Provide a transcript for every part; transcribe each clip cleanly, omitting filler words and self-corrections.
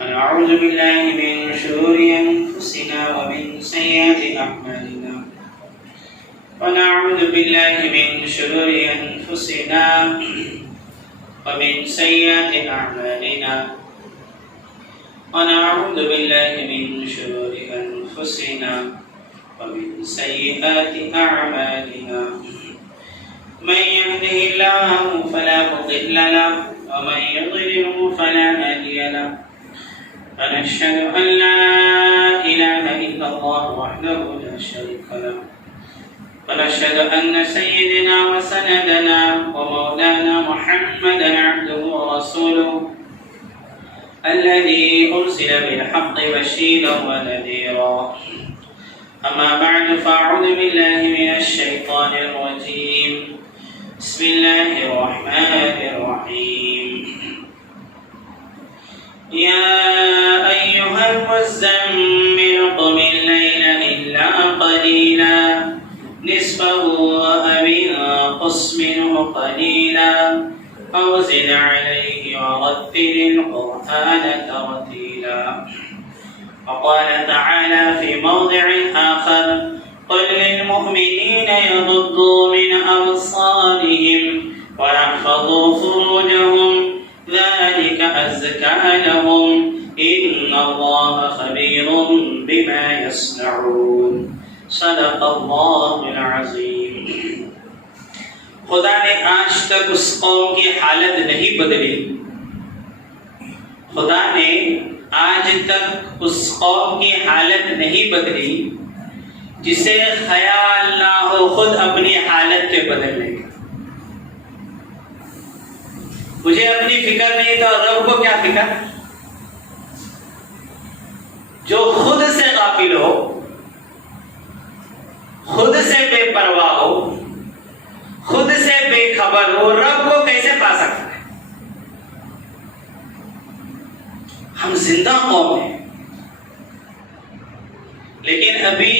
ونعوذ بالله من شرور أنفسنا ومن سيئات أعمالنا ونعوذ بالله من شرور أنفسنا ومن سيئات أعمالنا ونعوذ بالله من شرور أنفسنا ومن سيئات أعمالنا من يهده الله فلا مضل له ومن يضلله فلا هادي له ونشهد أن لا إله إلا الله وحده لا شريك له ونشهد أن سيدنا وسندنا ومولانا محمدا عبده ورسوله الذي أرسل بالحق بشيرا ونذيرا أما بعد فأعوذ بالله من الشيطان الرجيم بسم الله الرحمن الرحيم يا أيها المزمل قم الليل إلا قليلا نصفه أو انقص منه قليلا أو زد عليه ورتل القرآن ترتيلا وقال تعالى في موضع آخر قل للمؤمنين يغضوا من أبصارهم ويحفظوا فروجهم ذلك أزكى لهم إن الله خبير بما يصنعون صدق الله العظيم. خدا نے آج تک اس قوم کی حالت نہیں بدلی. خدا نے آج تک اس قوم کی حالت نہیں بدلی جسے خیال نہ ہو خود اپنی حالت کے بدلنے کا. مجھے اپنی فکر نہیں تو رب کو کیا فکر؟ جو خود سے غافل ہو، خود سے بے پرواہ ہو، خود سے بے خبر ہو، رب کو کیسے پا سکتا ہے؟ ہم زندہ قوم ہیں لیکن ابھی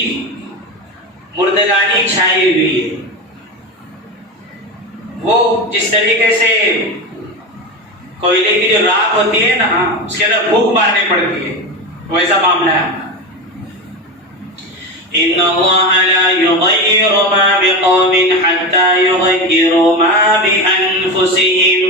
مردگانی چھائی ہوئی ہے. وہ جس طریقے سے کوئلے کی جو راکھ ہوتی ہے نا، اس کے اندر پھونک مارنی پڑتی ہے، ویسا معاملہ ہے. ان اللہ لا یغیر ما بقوم حتی یغیروا ما بانفسہم.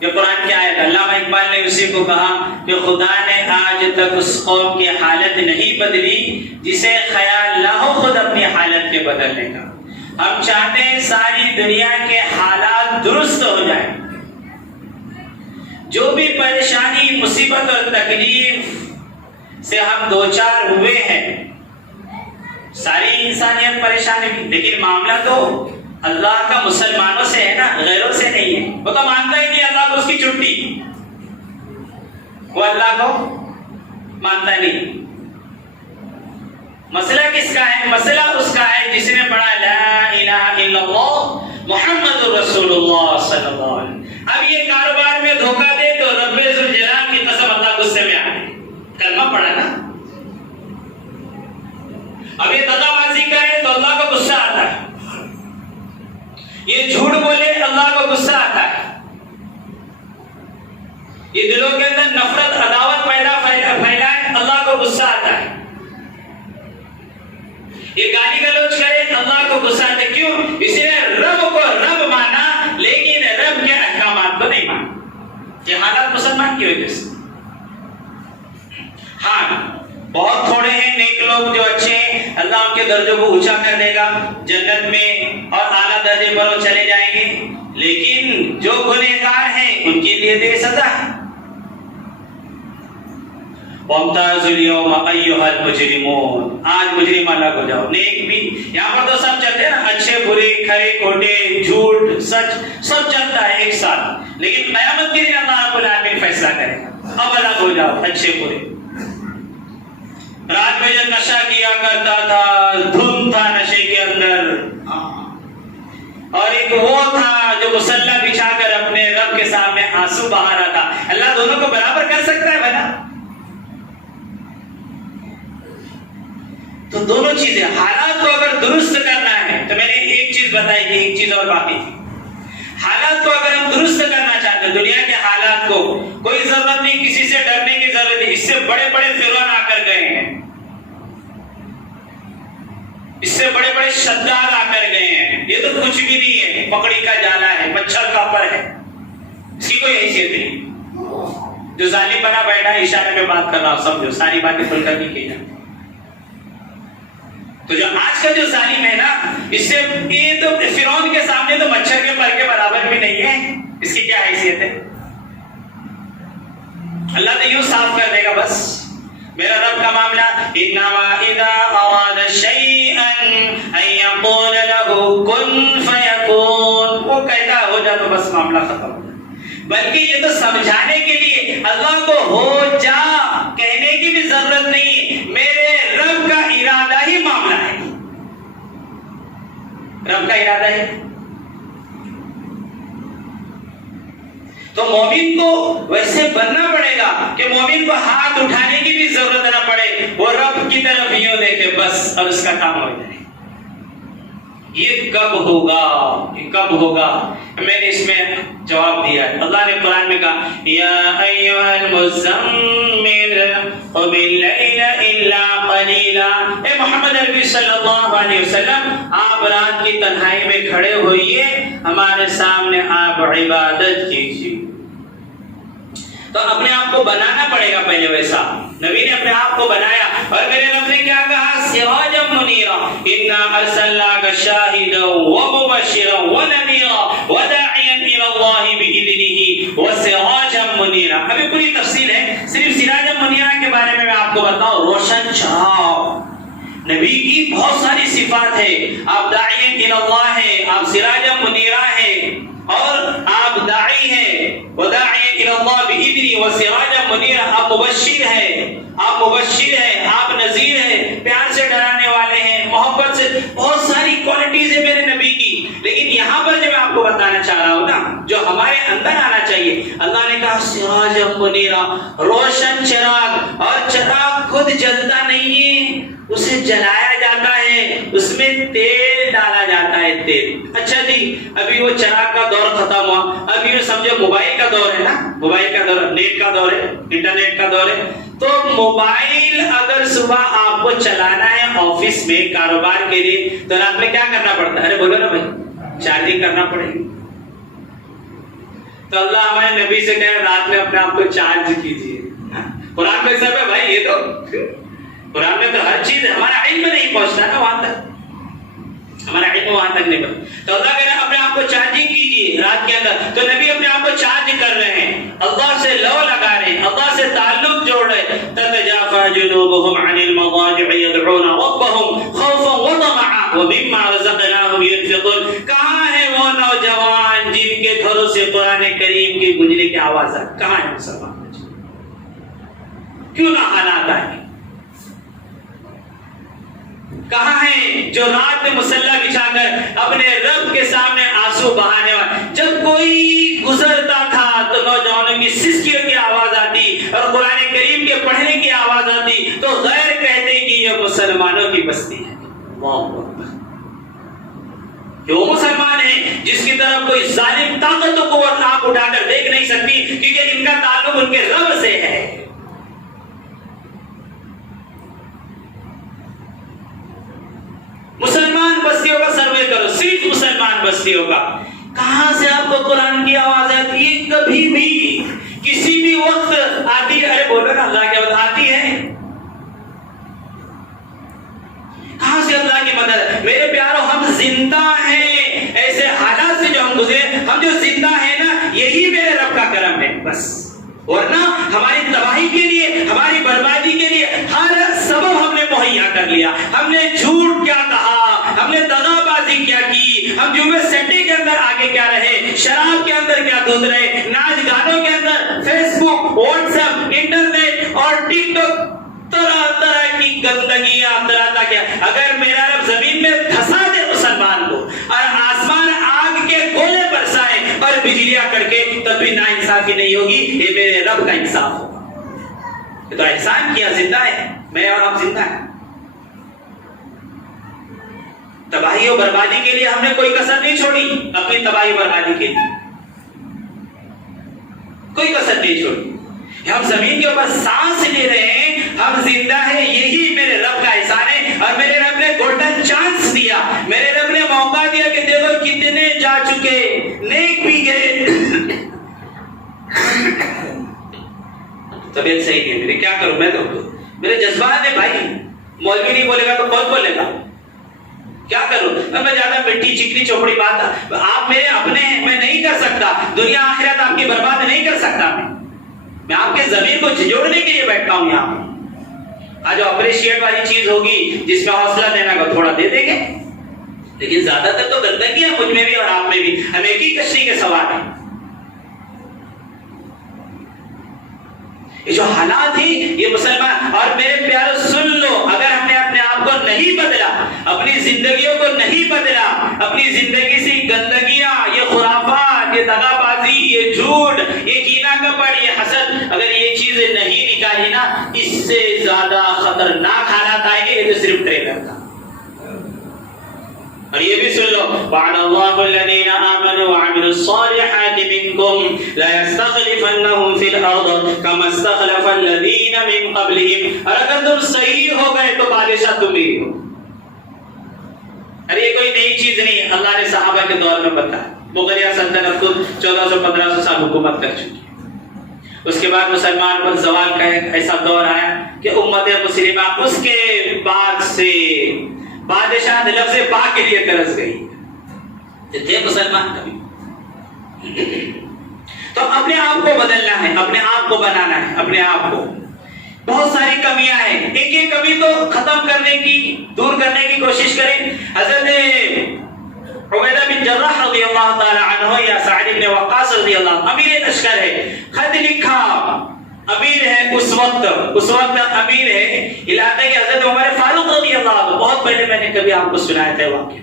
یہ قرآن کی آیت. علامہ اقبال نے اسی کو کہا کہ خدا نے آج تک اس قوم کی حالت نہیں بدلی جسے خیال نہ ہو خود اپنی حالت کے بدلنے کا. ہم چاہتے ہیں ساری دنیا کے حالات درست ہو جائیں. جو بھی پریشانی، مصیبت اور تکلیف سے ہم دوچار ہوئے ہیں، ساری انسانیت پریشان ہے، لیکن معاملہ تو اللہ کا مسلمانوں سے ہے نا، غیروں سے نہیں ہے. وہ تو مانتا ہی نہیں اللہ کو اس کی چھٹی، وہ اللہ کو مانتا نہیں. مسئلہ کس کا ہے؟ مسئلہ اس کا ہے جس نے پڑھا لا الہ الا اللہ محمد رسول اللہ صلی اللہ علیہ وسلم. اب یہ کاروبار میں دھوکہ دے تو رب ذوالجلال کی قسم اللہ غصے میں آئے. کلمہ پڑھا نا. اب یہ دغا بازی کرے تو اللہ کو غصہ آتا ہے. یہ جھوٹ بولے اللہ کو غصہ آتا ہے. یہ دلوں کے اندر نفرت عداوت پھیلائے اللہ کو غصہ آتا ہے. یہ گالی گلوچ کرے اللہ کو غصہ آتا ہے. کیوں؟ اسی نے رب کو رب مانا لیکن رب کے احکامات کو نہیں مانا. یہ حالات مسلمان کی وجہ سے. ہاں بہت تھوڑے ہیں نیک لوگ جو اچھے ہیں، اللہ ان کے درجوں کو اونچا کر دے گا، جنت میں اور اعلیٰ درجے پر وہ چلے جائیں گے. لیکن جو گنہگار ہیں ان کے لیے دے سزا ہے. وَامْتَازُوا الْيَوْمَ أَيُّهَا الْمُجْرِمُونَ. آج مجرم الگ ہو جاؤ. نیک بھی یہاں پر تو سب چلتے ہیں نا، اچھے برے کھرے کھوٹے جھوٹ سچ سب چلتا ہے ایک ساتھ. لیکن قیامت کے دن اللہ رب العالمین فیصلہ کرے گا. اب الگ ہو جاؤ اچھے برے. رات میں جب نشہ کیا کرتا تھا، دھن تھا نشے کے اندر، اور ایک وہ تھا جو مسلح بچھا کر اپنے رب کے سامنے آنسو بہا رہا تھا. اللہ دونوں کو برابر کر سکتا ہے بھلا؟ تو دونوں چیزیں، حالات کو اگر درست کرنا ہے تو میرے بتائی کہ ایک چیز اور باقی تھی. حالات کو اگر ہم درست کرنا چاہتے ہیں، دنیا کے حالات کو، کوئی ضرورت نہیں کسی سے ڈرنے کی ضرورت نہیں. اس سے بڑے بڑے فرعون آ کر گئے ہیں، اس سے بڑے بڑے شداد آ کر گئے ہیں. یہ تو کچھ بھی نہیں ہے، پکڑی کا جالا ہے، مچھر کا پر ہے، اس کی کوئی حیثیت نہیں. جو ظالم بنا بیٹھا ہے، اشارے میں بات کر رہا ہوں، سمجھو ساری باتیں کھل کر نہیں کی جاتی. تو جو آج کا جو ظالم ہے نا، اس سے یہ تو فرعون کے سامنے تو مچھر کے پر کے برابر بھی نہیں ہے. اس کی کیا حیثیت ہے؟ اللہ تو یوں صاف کر دے گا بس. میرا رب کا معاملہ انما اذا اراد شيئا ان يقول له كن فيكون، وہ کہتا ہو جا تو بس معاملہ ختم ہو جائے. بلکہ یہ تو سمجھانے کے لیے اللہ کو ہو جا کہنے کی بھی ضرورت نہیں. میرے رب کا ارادہ ہی معاملہ ہے، رب کا ارادہ ہے. تو مومن کو ویسے بننا پڑے گا کہ مومن کو ہاتھ اٹھانے کی بھی ضرورت نہ پڑے، وہ رب کی طرف یوں دیکھے بس اور اس کا کام ہو جائے. یہ کب ہوگا؟ یہ کب ہوگا؟ میں نے اس میں جواب دیا ہے. اللہ نے قرآن میں کہا یا ایھا المزمل قم اللیل الا قلیلا. اے محمد عربی صلی اللہ علیہ وسلم، آپ رات کی تنہائی میں کھڑے ہوئیے، ہمارے سامنے آپ عبادت کیجیے. تو اپنے آپ کو بنانا پڑے گا پہلے ویسا. نبی نے اپنے آپ کو بنایا اور میرے رب نے کیا کہا؟ سراجا منیرا انا ارسلناک شاہدا ومبشرا ونذیرا وداعیا الی اللہ باذنہ وسراجا منیرا. ابھی پوری تفصیل ہے، صرف سراجا منیرا کے بارے میں آپ کو بتاؤں. روشن چراغ، نبی کی بہت ساری صفات ہے. آپ داعی الی اللہ ہیں، آپ سراجا منیرا ہیں، اور آپ داعی ہیں، وداعی الی اللہ باذنہ وسراجا منیرا. آپ مبشر ہیں، آپ مبشر ہیں، آپ نذیر ہیں، پیار سے ڈرانے والے ہیں، محبت سے. بہت ساری کوالٹیز ہے میرے نبی کی. لیکن یہاں پر جو میں آپ کو بتانا چاہ رہا ہوں نا، جو ہمارے اندر آنا چاہیے، اللہ نے کہا سراجا منیرا، روشن چراغ. اور چراغ خود جلتا نہیں ہے، اسے جلایا جاتا ہے، اس میں تیل ڈالا جاتا ہے. تیل. اچھا جی، ابھی وہ چراغ کا دور ختم ہوا، ابھی یہ سمجھو موبائل کا دور ہے نا، موبائل کا دور، نیٹ کا دور ہے، انٹرنیٹ کا دور ہے. تو موبائل اگر صبح آپ کو چلانا ہے آفس میں کاروبار کے لیے، تو رات میں کیا کرنا پڑتا ہے؟ ارے بولو نا بھائی، چارجنگ کرنا پڑے گی. تو اللہ ہمارے نبی سے کہے رات میں اپنے آپ کو چارج کیجیے. قرآن میں سب ہے بھائی، یہ تو قرآن میں تو ہر چیز ہے. ہمارا علم نہیں پہنچتا نا وہاں تک، ہمارا علم وہاں تک نہیں پہنچتا. تو اللہ کہہ رہے ہیں اپنے آپ کو چارجنگ کیجیے رات کے اندر. تو نبی اپنے آپ کو چارج کر رہے ہیں، اللہ سے لو لگا رہے ہیں، اللہ سے تعلق جوڑ رہے ہیں. تتجافى جنوبهم عن المضاجع يدعون ربهم خوفا وطمعا ومما رزقناهم ينفقون. کہاں ہے وہ نوجوان جن کے گھروں سے قرآن کریم کے گونجنے کی آواز آئی؟ کہاں ہے مسلمان؟ کیوں نہ حالات آئے؟ کہاں ہے جو رات میں مصلی بچھا کر اپنے رب کے سامنے آنسو بہانے والے؟ جب کوئی گزرتا تھا تو نوجوانوں کی سسکیوں کی آواز آتی اور قرآن کریم کے پڑھنے کی آواز آتی تو غیر کہتے کہ یہ مسلمانوں کی بستی ہے. کہ وہ مسلمان ہیں جس کی طرف کوئی ظالم طاقت و قوت آپ اٹھا کر دیکھ نہیں سکتی، کیونکہ ان کا تعلق ان کے رب سے ہے. مسلمان بستیوں کا سروے کرو، صرف مسلمان بستیوں کا. کہاں سے آپ کو قرآن کی آواز آتی ہے؟ کبھی بھی کسی بھی وقت آتی ہے. ارے بولو نا، اللہ کی آواز آتی ہے. کہاں سے اللہ کی مدد؟ میرے پیارو، ہم زندہ ہیں. ایسے حالات سے جو ہم گزرے، ہم جو زندہ ہیں نا، یہی میرے رب کا کرم ہے بس. ورنہ ہماری تباہی کے لیے، ہماری بربادی کے لیے ہر سبب ہم نے مہیا کر لیا. ہم نے جھوٹ کیا کہا، ہم نے دغا بازی کیا کی، ہم جمعے سٹے کے اندر آگے کیا رہے، شراب کے اندر کیا دھند رہے، ناچ گانوں کے اندر، فیس بک، واٹس ایپ، انٹرنیٹ اور ٹک ٹاک، طرح طرح کی گندگیاں، طرح طرح کیا. اگر میرا رب زمین میں دھسا دے مسلمان کو اور آسمان آگ کے گولے برسائے اور بجلیاں کڑکے، تب بھی نا انصافی نہیں ہوگی. یہ میرے رب کا انصاف ہوگا. یہ تو احسان کیا، زندہ ہے میں اور آپ زندہ ہیں. تباہی و بربادی کے لیے ہم نے کوئی کسر نہیں چھوڑی، اپنی تباہی و بربادی کے لیے کوئی کسر نہیں چھوڑی۔ ہم زمین کے اوپر سانس لے رہے ہیں، ہم زندہ ہیں، یہی میرے رب کا احسان ہے۔ اور میرے رب نے گولڈن چانس دیا، میرے رب نے موقع دیا کہ دیکھو کتنے جا چکے، نیک بھی گئے، طبیعت صحیح نہیں ہے میری، کیا کروں میں؟ تو میرے جذبات ہے بھائی، مولوی نہیں بولے گا تو کون بولے گا؟ کیا کروں میں؟ زیادہ مٹی چکنی چوپڑی بات، آپ میرے اپنے ہیں، میں نہیں کر سکتا، دنیا آخرت آپ کی برباد نہیں کر سکتا، میں آپ کے زمین کو جھجوڑنے کے لیے بیٹھا ہوں یہاں پر۔ آج اپریشیٹ والی چیز ہوگی جس میں حوصلہ دینا کا تھوڑا دے دیں گے، لیکن زیادہ تر تو گندگی ہے مجھ میں بھی اور آپ میں بھی، ہم ایک ہی کشتی کے سوار ہیں۔ یہ جو حالات ہیں یہ مسلمان، اور میرے پیارو سن لو، اگر ہم نے اپنے آپ کو نہیں بدلا، اپنی زندگیوں کو نہیں بدلا، اپنی زندگی سے گندگیاں، یہ خرافات، یہ دغا بازی، یہ جھوٹ، یہ کینہ کپڑ، یہ حسد، اگر یہ چیزیں نہیں نکالی نا، اس سے زیادہ خطرناک حالات آئیں گے۔ یہ تو صرف ٹریلر تھا، اور یہ بھی سن لو، وعد اللہ الذین آمنوا وعملوا الصالحات منکم لیستخلفنہم فی الارض کما استخلف الذین من قبلہم، اور اگر تم صحیح ہو گئے تو بادشاہ تم ہی ہو۔ ارے یہ کوئی نئی چیز نہیں، اللہ نے صحابہ کے دور میں بتایا، مغلیہ سلطنت کو 1400-1500 سال حکومت کر چکی، اس کے بعد مسلمان پر زوال کا ایسا دور آیا کہ امت مسلمہ اس کے بعد سے بادشاہ لفظ پاک کے لیے ترس گئی تھے مسلمان کبھی۔ تو اپنے آپ کو بدلنا ہے، اپنے آپ کو بنانا ہے، اپنے آپ کو۔ بہت ساری کمیاں ہیں، ایک ایک کمی تو ختم کرنے کی، دور کرنے کی کوشش کریں۔ حضرت عبیدہ بن جراح رضی اللہ تعالی عنہ یا سعد بن وقاص رضی اللہ عنہ امیر لشکر ہے، خط لکھا، امیر ہے اس وقت امیر ہے علاقے کے حضرت عمر فاروق رضی اللہ عنہ، بہت پہلے میں نے کبھی آپ کو سنایا تھا واقعہ۔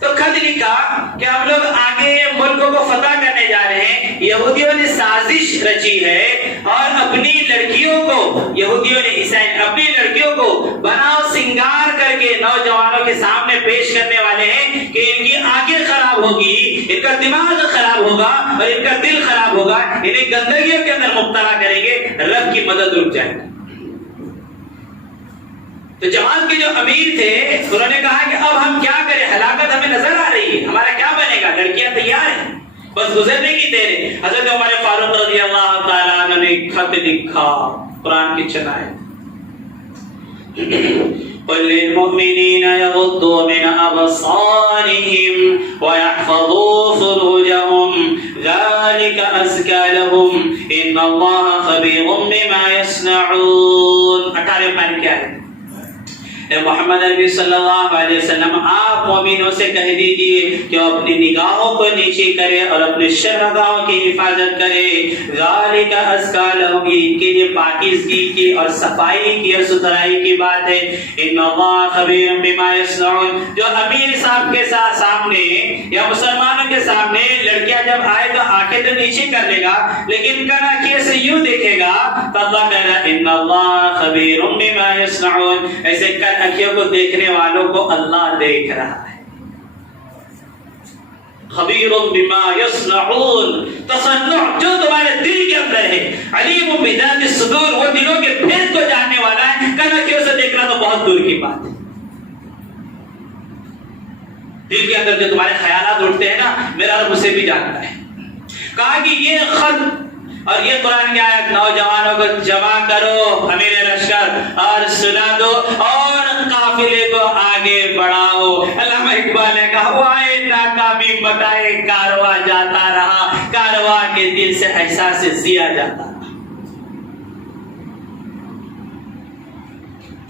تو خط لکھا کہ ہم لوگ آگے ملکوں کو فتح کرنے جا رہے ہیں، یہودیوں نے سازش رچی ہے اور اپنی لڑکیوں کو، یہودیوں نے عیسائی اپنی لڑکیوں کو بناؤ سنگار کر کے نوجوانوں کے سامنے پیش کرنے والے ہیں کہ ان کی آنکھیں خراب ہوگی، ان کا دماغ خراب ہوگا اور ان کا دل خراب ہوگا، انہیں گندگیوں کے اندر مبتلا کریں گے، رب کی مدد رک جائے گی۔ تو جماعت کے جو امیر تھے انہوں نے کہا کہ اب ہم کیا کریں، ہلاکت ہمیں نظر آ رہی ہے، ہمارا کیا بنے گا، لڑکیاں تیار ہیں، بس گزرنے کی دیر ہے۔ حضرت عمر فاروق رضی اللہ تعالیٰ عنہ نے خط لکھا، قرآن کی چند آیت، قل للمؤمنین یغضوا من ابصارهم ويحفظوا فروجهم ذلك ازکی لهم ان اللہ خبیر بما یصنعون۔ 18 پانی کیا ہے؟ محمد نبی صلی اللہ علیہ وسلم آپ مومنوں سے کہہ دیجئے کہ وہ اپنی نگاہوں کو نیچے کرے اور اپنے شرمگاہوں کی حفاظت کرے، ذالک ازکی لہم، ان کے لیے پاکیزگی کی اور صفائی کی اور ستھرائی کی بات ہے۔ ان اللہ خبیر بما یصنعون، جو امیر صاحب کے سامنے یا مسلمانوں کے سامنے لڑکیاں جب آئے تو آنکھیں تو نیچے کر لے گا، لیکن کناکیے سے یوں دیکھے گا تو اللہ کہہ رہا ان اللہ خبیر بما یصنعون، ایسے اکھیوں کو دیکھنے والوں کو اللہ دیکھ رہا ہے۔ خبیر بما یصنعون، تصنع جو تمہارے دل کے اندر ہے، علیم بذات الصدور، وہ دلوں کے بھید کو جاننے والا ہے، کنکھیوں سے دیکھنا تو بہت دور کی بات ہے۔ دل کے اندر جو تمہارے خیالات اٹھتے ہیں نا، میرا رب اسے بھی جانتا ہے۔ کہا کہ یہ خط اور یہ قرآن کی آیت نوجوانوں کو جمع کرو امیر لشکر اور سنا دو اور قافلے کو آگے بڑھاؤ۔ علامہ اقبال نے کہا وائے ناکامی بتائے کارواں جاتا رہا، کارواں کے دل سے احساس ضیا جاتا رہا۔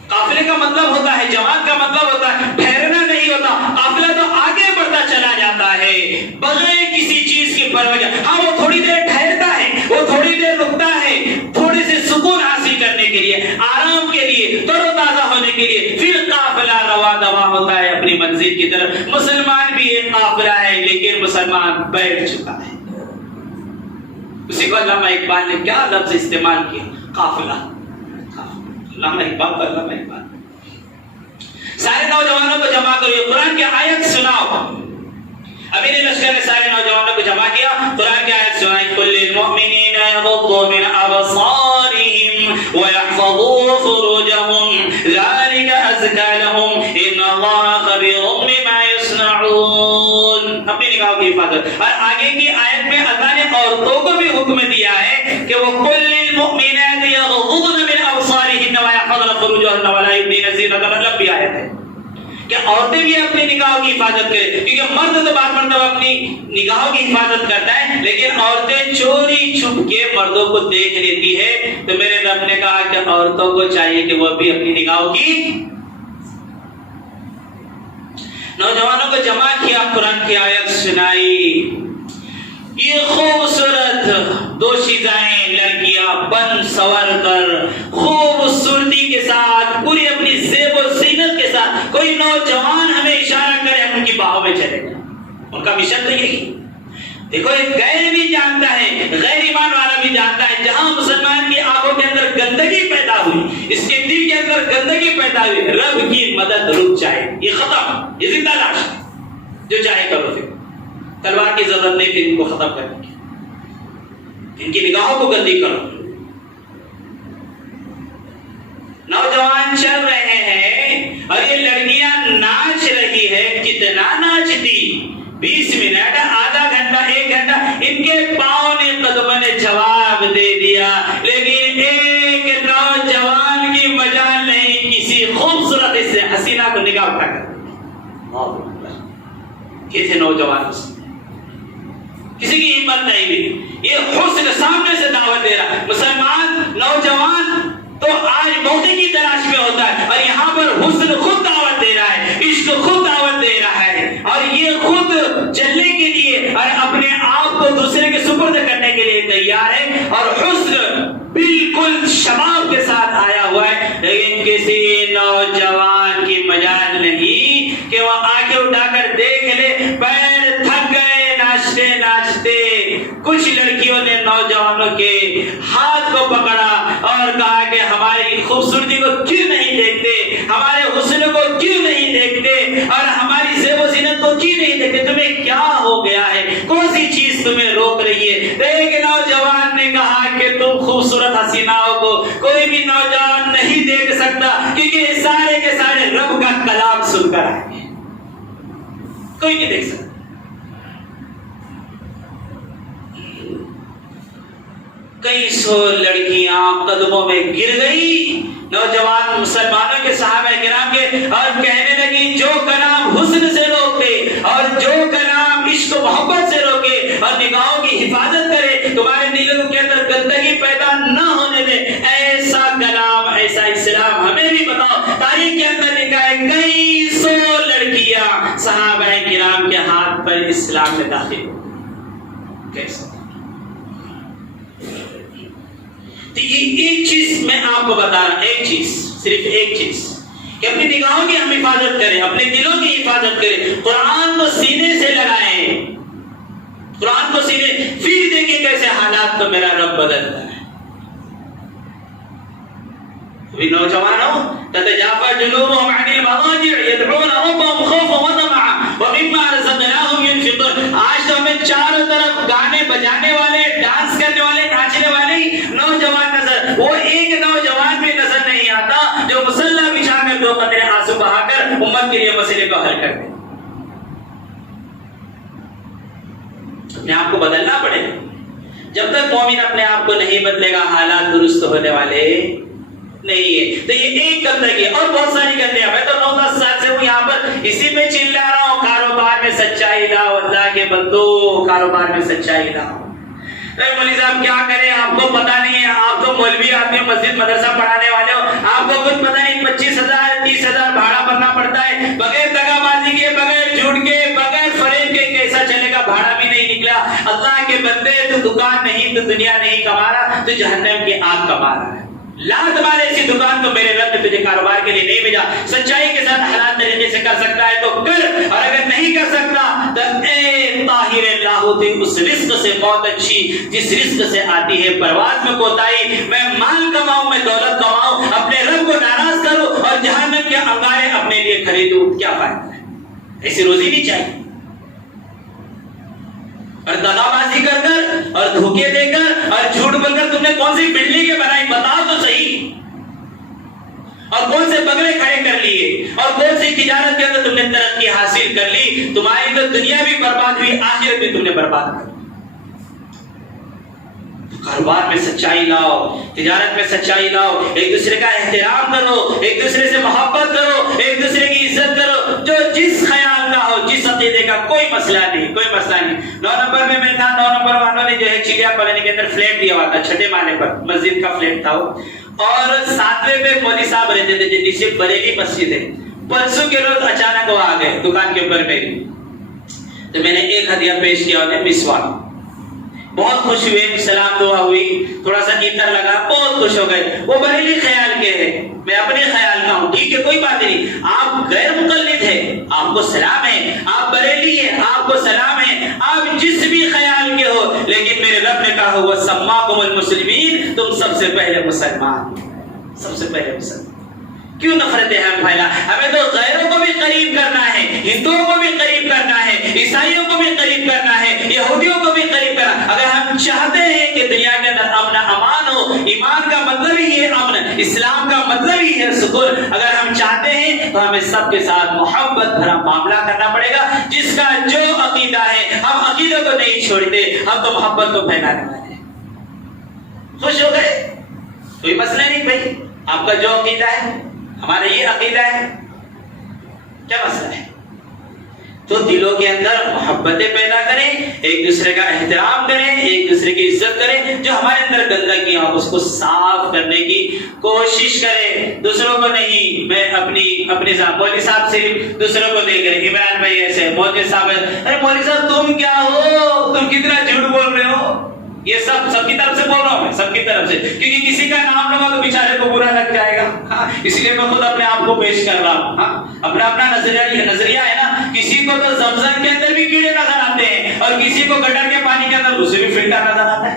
قافلے کا مطلب ہوتا ہے، جماعت کا مطلب ہوتا ہے ٹھہرنا نہیں ہوتا، قافلہ تو آگے بڑھتا چلا جاتا ہے بغیر کسی چیز کی پرواہ۔ ہاں وہ تھوڑی دیر ٹھہرتا ہے، وہ تھوڑی دیر رکتا ہے، تھوڑی سی سکون حاصل کرنے کے لیے، آرام کے لیے، تر و تازہ ہونے کے لیے، پھر قافلہ رواں دواں ہوتا ہے اپنی منزل کی طرف۔ مسلمان بھی ایک قافلہ ہے، لیکن مسلمان بیٹھ چکا ہے۔ اسی کو علامہ اقبال نے کیا لفظ استعمال کیا، قافلہ۔ علامہ اقبال سارے نوجوانوں کو جمع کرو، یہ قرآن کی آیت سناؤ۔ امیر لشکر نے سارے نوجوانوں کو جمع کیا، قرآن کی آیت سنائی، قل للمؤمنین یغضوا من ابصارهم ويحفظوا فروجهم ذلك ازکى لهم ان اللہ خبیر بما يصنعون۔ اپنی نگاہوں کی حفاظت۔ اور آگے کی آیت میں اللہ نے عورتوں کو بھی حکم دیا ہے کہ وہ قل للمؤمنات یغضضن من ابصارهن ويحفظن فروجهن ولا يبدين زینتهن، لمبی آیت ہے کہ عورتیں بھی اپنی نگاہوں کی حفاظت کریں، کیونکہ مرد تو بار مرتبہ اپنی نگاہوں کی حفاظت کرتا ہے، لیکن عورتیں چوری چھپ کے مردوں کو دیکھ لیتی ہے۔ تو میرے رب نے کہا کہ عورتوں کو چاہیے کہ وہ بھی اپنی نگاہوں کی، نوجوانوں کو جمع کیا، قرآن کی آیت سنائی۔ یہ خوبصورت دوشیزائیں لڑکیاں بن سور کر خوبصورتی کے ساتھ پوری اپنی زیب و زینت کے ساتھ، کوئی نوجوان ہمیں اشارہ کرے ہم ان کی باہوں میں چلے جائیں، ان کا مشن تو یہی۔ دیکھو ایک غیر بھی جانتا ہے، غیر ایمان والا بھی جانتا ہے، جہاں مسلمان کی آنکھوں کے اندر گندگی پیدا ہوئی، اس کے دل کے اندر گندگی پیدا ہوئی، رب کی مدد رک جائے، یہ ختم، یہ زندہ لاش، جو چاہے کرو پھر، تلوار کی ضرورت نہیں تھی ان کو ختم کرنے کی، ان کی نگاہوں کو گندی کرو۔ نوجوان چل رہے ہیں اور یہ لڑکیاں ناچ رہی ہے، کتنا ناچتی، 20 منٹ، آدھا گھنٹہ، 1 گھنٹہ، ان کے پاؤں نے قدموں نے جواب دے دیا، لیکن ایک نوجوان کی مجال نہیں کسی خوبصورت سے حسینہ کو نگاہ اٹھا کر۔ یہ تھے نوجوان، کسی کی ہمت نہیں ہوئی، یہ حسن سامنے سے دعوت دے رہا ہے۔ مسلمان نوجوان تو آج موقع کی تلاش میں ہوتا ہے، اور یہاں پر حسن خود دعوت دے رہا ہے، عشق خود دعوت دے رہا ہے، اور یہ خود چلنے کے لیے اور اپنے آپ کو دوسرے کے سپرد کرنے کے لیے تیار ہے، اور حسن بالکل شباب کے ساتھ آیا ہوا ہے، لیکن کسی نوجوان کی مجال نہیں کہ وہ آنکھیں اٹھا کر دیکھ لے، پیر تھک گئے ناچتے ناچتے۔ کچھ لڑکیوں نے نوجوانوں کے ہاتھ کو پکڑا اور کہا کہ ہماری خوبصورتی کو کیوں نہیں دیکھتے، ہمارے حسن کو کیوں نہیں دیکھتے، اور ہماری زیب و زینت کو کیوں نہیں دیکھتے، تمہیں کیا ہو گیا ہے، کون سی چیز تمہیں روک رہی ہے؟ تو ایک نوجوان نے کہا کہ تم خوبصورت حسیناؤں کو کوئی بھی نوجوان نہیں دیکھ سکتا، کیونکہ سارے کے سارے رب کا کلام سن کر آئے ہیں، کوئی نہیں دیکھ سکتا۔ کئی سو لڑکیاں قدموں میں گر گئی نوجوان مسلمانوں کے صحابہ کرام کے، اور کہنے لگی جو کلام حسن سے روکے اور جو کلام عشق و محبت سے روکے اور نگاہوں کی حفاظت کرے، تمہارے دلوں کے اندر گندگی پیدا نہ ہونے دے، ایسا کلام، ایسا اسلام ہمیں بھی بتاؤ۔ تاریخ کے اندر لکھا ہے کئی سو لڑکیاں صحابہ کرام کے ہاتھ پر اسلام میں داخل ہوئی۔ کیسا؟ تو یہ ایک چیز میں آپ کو بتا رہا ہوں، ایک چیز، صرف ایک چیز، کہ اپنی نگاہوں کی ہم حفاظت کریں، اپنے دلوں کی حفاظت کریں، قرآن کو سینے سے لگائیں، قرآن کو سینے، پھر دیکھیں کیسے حالات کو میرا رب بدلتا ہے۔ بھی نوجوانوں، تتجافى جنوبهم عن المضاجع يدعون ربهم خوفا وطمعا ومما رزقناهم ينفقون۔ آج تو ہمیں چاروں طرف گانے بجانے والے، ڈانس کرنے والے، ناچنے والے نوجوان نظر، وہ ایک نوجوان بھی نظر نہیں آتا جو مصلی بچھا کر 2 قطرے آنسو بہا کر امت کے لیے مسئلے کو حل کر دے۔ اپنے آپ کو بدلنا پڑے، جب تک مومن اپنے آپ کو نہیں بدلے گا حالات درست ہونے والے نہیں ہے۔ تو یہ ایک گندگی اور بہت ساری گندگیاں، میں تو 9-10 سال سے ہوں یہاں پر، اسی میں چلا رہا ہوں، کاروبار میں سچائی لاؤ، اللہ کے بندو کاروبار میں سچائی لاؤ۔ مولوی صاحب کیا کریں، آپ کو پتہ نہیں ہے، آپ تو مولوی آدمی، مسجد مدرسہ پڑھانے والے ہو، آپ کو کچھ پتہ نہیں، 25,000 30,000 بھاڑا بھرنا پڑتا ہے، بغیر دغا بازی کے، بغیر جھوٹ کے، بغیر فریب کے کیسا چلے گا، بھاڑا بھی نہیں نکلا۔ اللہ کے بندے، تو دکان نہیں، تو دنیا نہیں کما رہا، تو جہنم کی آگ کما رہا ہے۔ لات مارے ایسی دکان تو میرے رب نے تجھے کاروبار کے لیے نہیں بھیجا۔ سچائی کے ساتھ حلال طریقے سے کر سکتا ہے تو کر، اور اگر نہیں کر سکتا تو اے طاہر لاہوتی، اس رزق سے بہت اچھی جس رزق سے آتی ہے پرواز میں کوتاہی، میں مال کماؤں، میں دولت کماؤں، اپنے رب کو ناراض کروں اور اور جہنم کے انگارے اپنے لیے خریدوں، کیا فائدہ ہے؟ ایسی روزی نہیں چاہیے۔ اور دغا بازی کر کر اور دھوکے دے کر اور جھوٹ بول کر تم نے کون سی بلڈنگیں بنائی بتاؤ تو صحیح، اور کون سے بنگلے کھڑے کر لیے، اور کون سی تجارت کے اندر تم نے ترقی حاصل کر لی، تمہاری تو دنیا بھی برباد ہوئی، آخرت بھی تم نے برباد کر لی۔ کاروبار میں سچائی لاؤ، تجارت میں سچائی لاؤ، ایک دوسرے کا احترام کرو، ایک دوسرے سے محبت کرو، ایک دوسرے کی عزت کرو، جو جس خیال کا ہو، جس عقیدے کا، کوئی مسئلہ نہیں، کوئی مسئلہ نہیں۔ 9 نمبر میں میں تھا، 9 نمبر والوں نے جو ہے چڑیا کالونی کے اندر فلیٹ دیا ہوا تھا، 6 مالے پر مسجد کا فلیٹ تھا وہ، اور 7ویں پہ مولوی صاحب رہتے تھے جن سے بریلی مسجد ہے۔ پرسوں کے روز اچانک وہ آ گئے دکان کے اوپر میری، تو میں نے ایک ہدیہ پیش کیا انہیں، مسواک۔ بہت خوش ہوئے، سلام دعا ہوئی، تھوڑا سا عطر لگا، بہت خوش ہو گئے۔ وہ بریلی خیال کے ہیں، میں اپنے خیال کا ہوں، ٹھیک ہے کوئی بات نہیں، آپ غیر مقلد ہیں، آپ کو سلام ہے، آپ بریلی ہیں، آپ کو سلام ہے، آپ جس بھی خیال کے ہو، لیکن میرے رب نے کہا وہ سماکم المسلمین، تم سب سے پہلے مسلمان، سب سے پہلے مسلمان۔ کیوں نفرتیں ہم پھیلا؟ ہمیں تو غیروں کو بھی قریب کرنا ہے، ہندوؤں کو بھی قریب کرنا ہے، عیسائیوں کو بھی قریب کرنا ہے، یہودیوں کو بھی قریب کرنا۔ اگر ہم چاہتے ہیں کہ دنیا کے اندر امن امان ہو، ایمان کا مطلب ہی ہے امن، اسلام کا مطلب ہی ہے سکون، اگر ہم چاہتے ہیں تو ہمیں سب کے ساتھ محبت بھرا معاملہ کرنا پڑے گا۔ جس کا جو عقیدہ ہے، ہم عقیدوں کو نہیں چھوڑتے، ہم تو محبت کو پھیلانے والے ہیں۔ خوش ہو گئے؟ کوئی مسئلہ نہیں بھائی، آپ کا جو عقیدہ ہے ہمارا یہ عقیدہ ہے، کیا مسئلہ ہے؟ تو دلوں کے اندر محبتیں پیدا کریں، ایک دوسرے کا احترام کریں، ایک دوسرے کی عزت کریں، جو ہمارے اندر گندگی ہو اس کو صاف کرنے کی کوشش کریں، دوسروں کو نہیں۔ میں اپنی مولوی صاحب صرف دوسروں کو دیکھ رہے، عمران بھائی ایسے، مولوی صاحب، ارے مولوی صاحب تم کیا ہو، تم کتنا جھوٹ بول رہے ہو۔ یہ سب کی طرف سے بول رہا ہوں میں، سب کی طرف سے، کیونکہ کسی کا نام لوں گا تو بیچارے کو برا لگ جائے گا، اس لیے میں خود اپنے آپ کو پیش کر رہا ہوں۔ اپنا نظریہ ہے نا، کسی کو تو زمزم کے اندر بھی کیڑے نظر آتے ہیں، اور کسی کو گٹر کے پانی کے اندر اسے بھی فلٹر نظر آتا ہے۔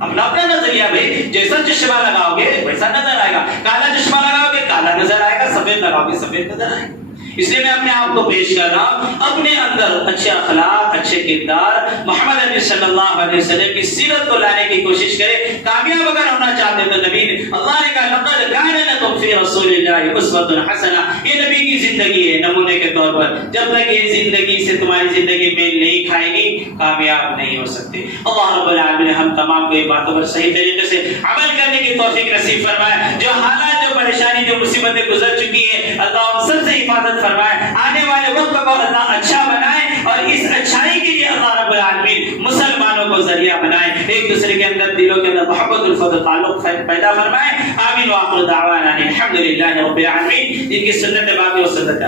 اپنا نظریہ بھائی، جیسا چشمہ لگاؤ گے ویسا نظر آئے گا، کالا چشمہ لگاؤ گے کالا نظر آئے گا، سفید لگاؤ گے سفید نظر آئے گا۔ اس لیے میں اپنے آپ کو پیش کر رہا ہوں، اپنے اندر اچھے اخلاق، اچھے کردار، محمد عربی صلی اللہ علیہ وسلم کی سیرت کو لانے کی کوشش کرے۔ کامیاب اگر ہونا چاہتے تو نبی نے، اللہ نے کہا لقد کان لکم فی رسول اللہ اسوۃ حسنہ، یہ نبی کی زندگی ہے نمونے کے طور پر۔ جب تک یہ زندگی سے تمہاری زندگی میل نہیں کھائے گی، کامیاب نہیں ہو سکتے۔ اللہ رب العالمین ہم تمام کو یہ باتوں پر صحیح طریقے سے عمل کرنے کی توفیق نصیب فرمائے۔ جو حالات، جو پریشانی، جو مصیبتیں گزر چکی ہیں، اللہ ہم سب سے حفاظت فرمائے، آنے والے وقت کو اللہ اچھا بنائے، اور اس اچھائی کے لیے اللہ رب العالمین مسلمانوں کو ذریعہ بنائے، ایک دوسرے کے اندر دلوں کے اندر محبت الفت تعلق پیدا فرمائے۔ آمین وآخر دعوانا الحمدللہ رب العالمین۔ جن کی سنت باقی و سنت